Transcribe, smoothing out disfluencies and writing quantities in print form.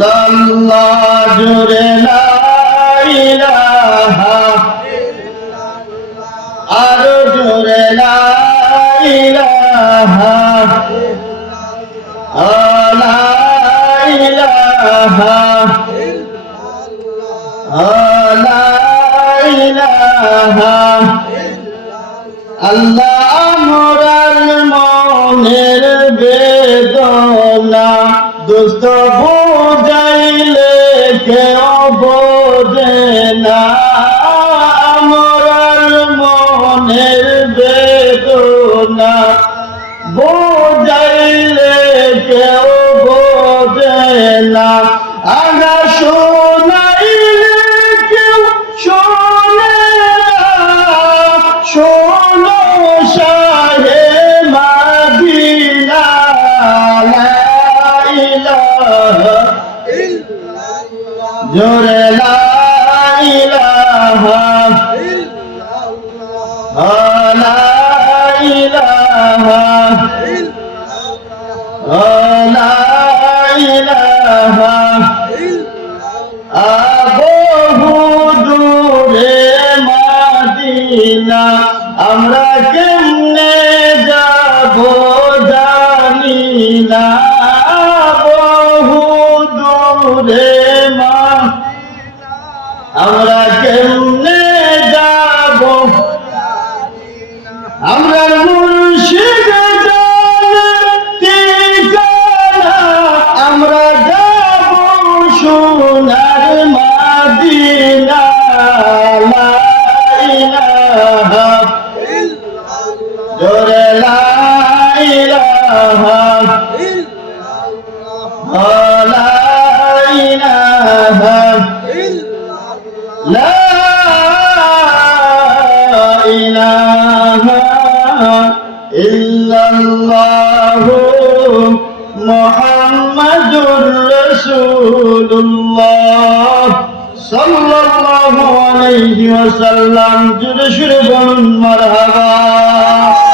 ইল্লাল্লাহ জোরে লা ইলাহা আরো জোরে লা ইলাহা লা ইলাহা লা ইলাহা আল্লাহ আমরার মনের বেদনা দোস্ত বুঝাইলে কেউ বোঝে না আমরার মনের বেদনা বুঝাইলে কেউ বোঝে না আগা শোনাইলে কেউ শোনে না শোনো শাহে মদিনা লা ইলাহা ইল্লাল্লাহ জোরে লা ইলাহা ইল্লাল্লাহ লা ইলাহা ইল্লাল্লাহ লা ইলাহা বহু দূরে মদিনা আমরা কেমনে যাব জানি না বহু দূরে আমরা কেমনে যাব আমরা মুর্শিদ জানের ঠিকানা আমরা যাব সোনার মদিনা লা ইলাহা ইল্লাল্লাহ জোরে লা ইলাহা ইল্লাল্লাহ লা ইলাহা ইল্লাল্লাহ লা ইলাহা ইল্লাল্লাহ মুহাম্মাদুর রাসূলুল্লাহ সাল্লাল্লাহু আলাইহি ওয়াসাল্লাম জোরে সুরে বলুন মারহাবা।